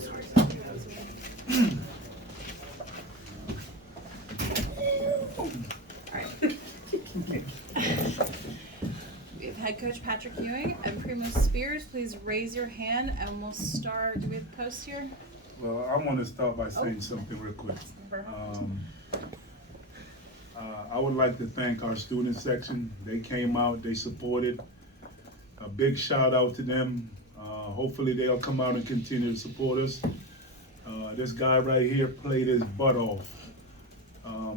sorry. Alright. We have head coach Patrick Ewing and Primo Spears. Please raise your hand and we'll start. Do we have the post here? Well, I want to start by saying something real quick. I would like to thank our student section. They came out, they supported. A big shout out to them. Hopefully they'll come out and continue to support us. This guy right here played his butt off.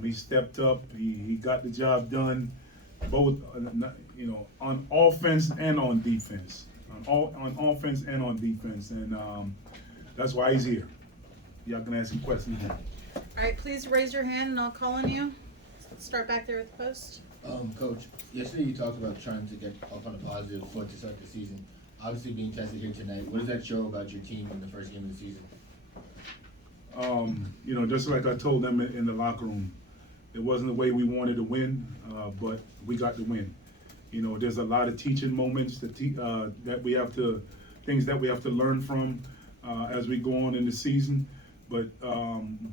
He stepped up, he got the job done, both on offense and on defense. On offense and on defense, and that's why he's here. Y'all can ask some questions now. All right, please raise your hand and I'll call on you. Let's start back there with the post. Coach, yesterday you talked about trying to get off on a positive foot to start the season. Obviously being tested here tonight, what does that show about your team in the first game of the season? Just like I told them in the locker room, it wasn't the way we wanted to win, but we got the win. There's a lot of teaching moments that we have to, things that we have to learn from as we go on in the season. But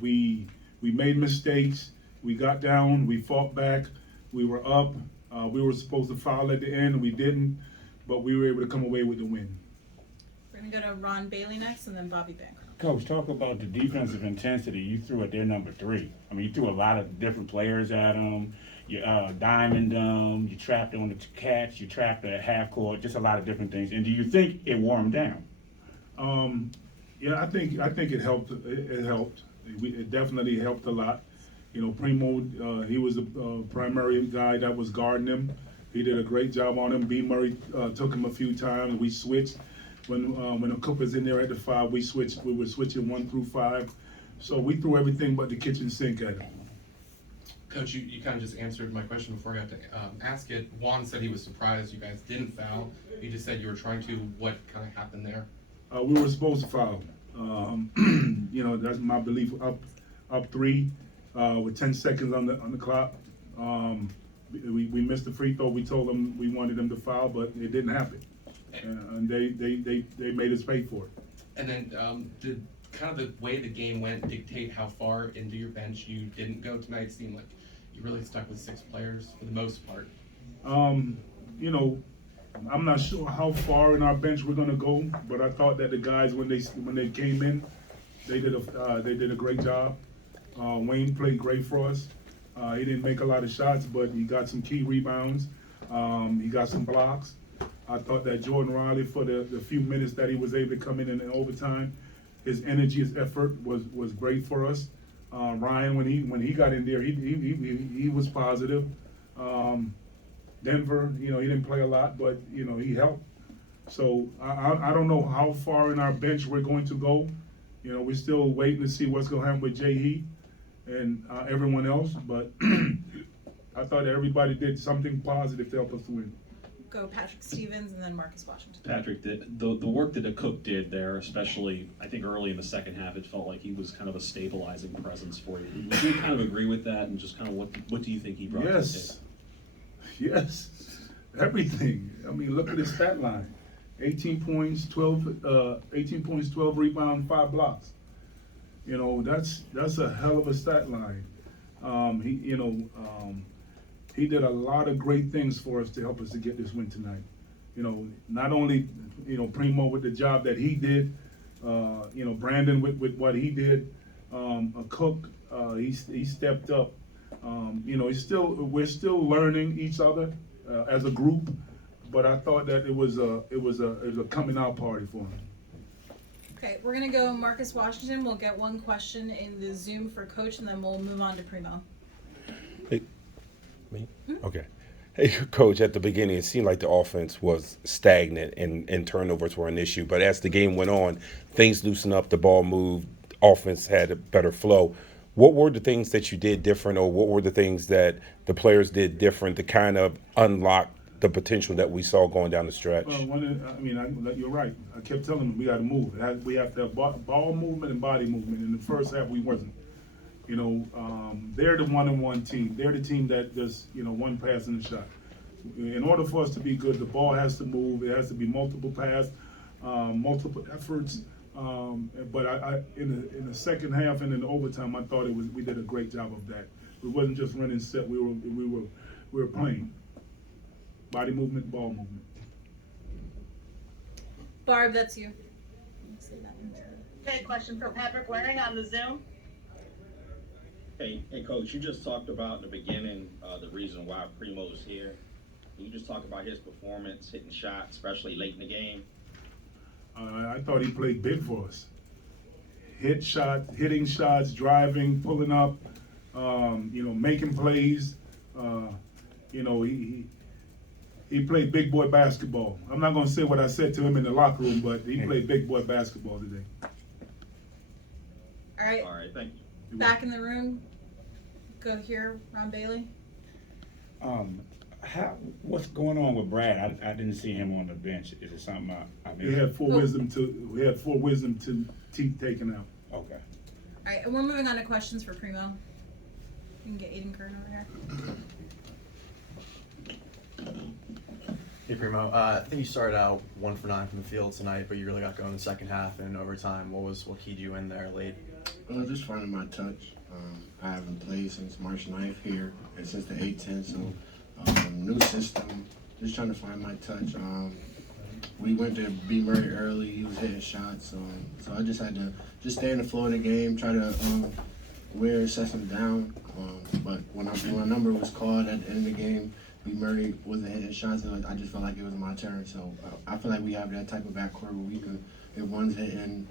we made mistakes. We got down. We fought back. We were up. We were supposed to foul at the end. We didn't, but we were able to come away with the win. We're gonna go to Ron Bailey next, and then Bobby Bancroft. Coach, talk about the defensive intensity you threw at their number 3. I mean, you threw a lot of different players at them. You diamond them. You trapped on the catch. You trapped at half court. Just a lot of different things. And do you think it wore them down? Yeah, I think it helped. It helped. It definitely helped a lot. Primo, he was the primary guy that was guarding him. He did a great job on him. B. Murray took him a few times. We switched. When a Cook was in there at the 5, we switched. We were switching 1 through 5. So we threw everything but the kitchen sink at him. Coach, you kind of just answered my question before I got to ask it. Juan said he was surprised you guys didn't foul. You just said you were trying to. What kind of happened there? We were supposed to foul. That's my belief. Up 3 with 10 seconds on the clock. We missed the free throw. We told them we wanted them to foul, but it didn't happen. And they made us pay for it. And then did kind of the way the game went dictate how far into your bench you didn't go tonight? It seemed like you really stuck with 6 players for the most part. I'm not sure how far in our bench we're gonna go, but I thought that the guys when they came in, they did a great job. Wayne played great for us. He didn't make a lot of shots, but he got some key rebounds. He got some blocks. I thought that Jordan Riley, for the few minutes that he was able to come in overtime, his energy, his effort was great for us. Ryan, when he got in there, he was positive. Denver, he didn't play a lot, but he helped. So I don't know how far in our bench we're going to go. We're still waiting to see what's going to happen with Jay and everyone else. But I thought everybody did something positive to help us to win. Go Patrick Stevens and then Marcus Washington. Patrick, the work that the Cook did there, especially I think early in the second half, it felt like he was kind of a stabilizing presence for you. Would you kind of agree with that, and just kind of what do you think he brought to the table? Yes, everything. I mean, look at his stat line: 18 points, 12 rebounds, 5 blocks. That's a hell of a stat line. He did a lot of great things for us to help us to get this win tonight. Not only Primo with the job that he did, Brandon with what he did, Cook, he stepped up. We're still learning each other as a group, but I thought that it was a coming out party for him. Okay, we're gonna go Marcus Washington. We'll get one question in the Zoom for Coach, and then we'll move on to Primo. Hey, me? Okay. Hey, Coach, at the beginning, it seemed like the offense was stagnant and turnovers were an issue. But as the game went on, things loosened up, the ball moved, offense had a better flow. What were the things that you did different, or what were the things that the players did different to kind of unlock the potential that we saw going down the stretch? Well, you're right. I kept telling them we got to move. We have to have ball movement and body movement. In the first half, we wasn't. They're the one-on-one team. They're the team that does, one pass and a shot. In order for us to be good, the ball has to move. It has to be multiple passes, multiple efforts, But I in the second half and in the overtime, I thought we did a great job of that. We wasn't just running set. We were playing. Body movement, ball movement. Barb, that's you. Okay, question for Patrick Waring on the Zoom. Hey, Coach, you just talked about in the beginning the reason why Primo's here. Can you just talk about his performance, hitting shots, especially late in the game? I thought he played big for us. Hitting shots, driving, pulling up, making plays. He played big boy basketball. I'm not going to say what I said to him in the locker room, but he played big boy basketball today. All right. All right, thank you. Back in the room. Go here, Ron Bailey. What's going on with Brad? I didn't see him on the bench. Is it something I We missed? had full wisdom to teeth taken out. Okay. All right, and we're moving on to questions for Primo. You can get Aiden Kern over here. Hey Primo, I think you started out 1 for 9 from the field tonight, but you really got going in the second half and overtime. What keyed you in there late? Just finding my touch. I haven't played since March 9th here, and since the 8-10, so new system. Just trying to find my touch. We went to B. Murray early. He was hitting shots, so I just had to just stay in the flow of the game, try to set him down. But when my number was called at the end of the game, B. Murray wasn't hitting shots. I just felt like it was my turn. So I feel like we have that type of backcourt where we could, if one's hitting,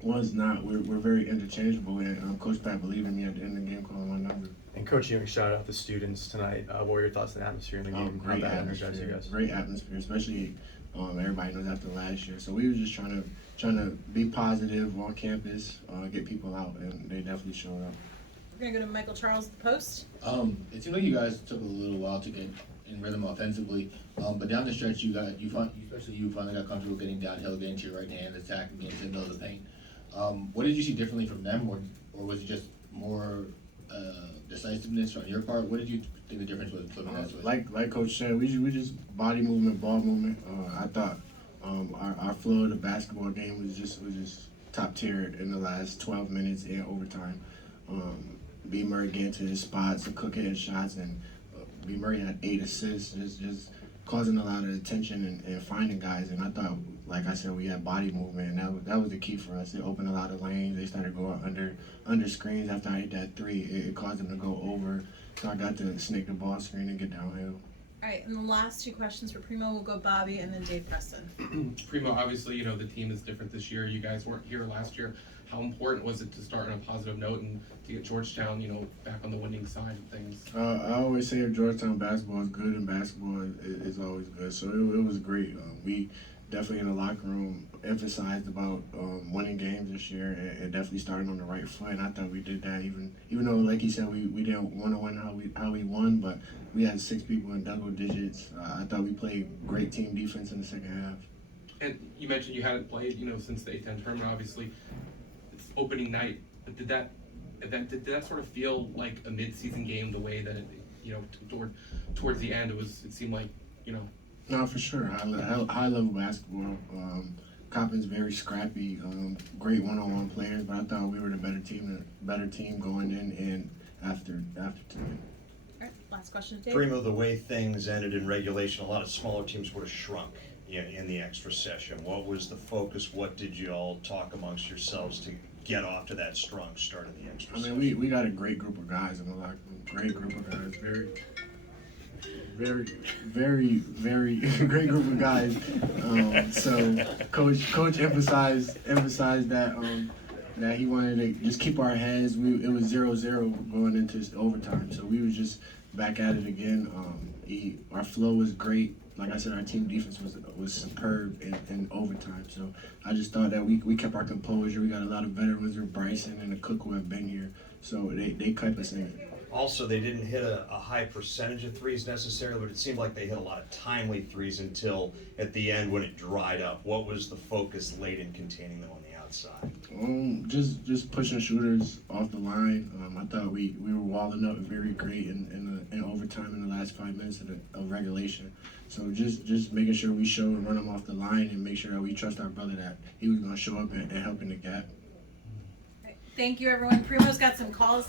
one's not. We're very interchangeable. And Coach Pat believed in me at the end of the game, calling my number. And Coach Ewing shouted out the students tonight. What were your thoughts on the atmosphere in the game? Great How that energized you atmosphere. guys? Great atmosphere, especially everybody knows after last year. So we were just trying to be positive on campus, get people out, and they definitely showed up. We're gonna go to Michael Charles at the post. It seemed like you guys took a little while to get in rhythm offensively, but down the stretch especially you finally got comfortable getting downhill, getting to your right hand, attack, and getting to the middle of the paint. What did you see differently from them, or was it just more decisiveness on your part? What did you think the difference was between that? Like Coach said, we just body movement, ball movement. I thought our flow of the basketball game was just top tier in the last 12 minutes in overtime. B. Murray getting to his spots and Cook hitting shots, and B. Murray had 8 assists, just causing a lot of attention and finding guys. And I thought, like I said, we had body movement, and that was the key for us. It opened a lot of lanes. They started going under screens. After I hit that 3, it caused them to go over. So I got to snake the ball screen and get downhill. All right, and the last 2 questions for Primo will go Bobby and then Dave Preston. Primo, obviously, the team is different this year. You guys weren't here last year. How important was it to start on a positive note and to get Georgetown, back on the winning side of things? I always say if Georgetown basketball is good and basketball is always good. So it was great. We definitely in the locker room emphasized about winning games this year and definitely starting on the right foot. And I thought we did that even though, like he said, we didn't want to win how we won, but we had 6 people in double digits. I thought we played great team defense in the second half. And you mentioned you hadn't played, since the A-10 tournament, obviously. It's opening night, but did that sort of feel like a mid-season game the way that it, towards the end it seemed like, No, for sure. High level basketball. Coppin's very scrappy, great one-on-one players, but I thought we were the better team going in and after tonight. All right, last question, Dave. Primo, the way things ended in regulation, a lot of smaller teams would have shrunk in the extra session. What was the focus? What did you all talk amongst yourselves to get off to that strong start in the extra session? We got a great group of guys in the locker room. Great group of guys. Very great group of guys. So coach emphasized that he wanted to just keep our heads. It was 0-0 going into overtime, so we was just back at it again. Our flow was great. Like I said, our team defense was superb in overtime. So I just thought that we kept our composure. We got a lot of veterans with Bryson and the Cook who have been here, so they kept us in it. Also, they didn't hit a high percentage of threes necessarily, but it seemed like they hit a lot of timely threes until at the end when it dried up. What was the focus late in containing them on the outside? Just pushing shooters off the line. I thought we were walling up very great in overtime in the last 5 minutes of regulation. So just making sure we show and run them off the line and make sure that we trust our brother that he was going to show up and help in the gap. Thank you, everyone. Primo's got some calls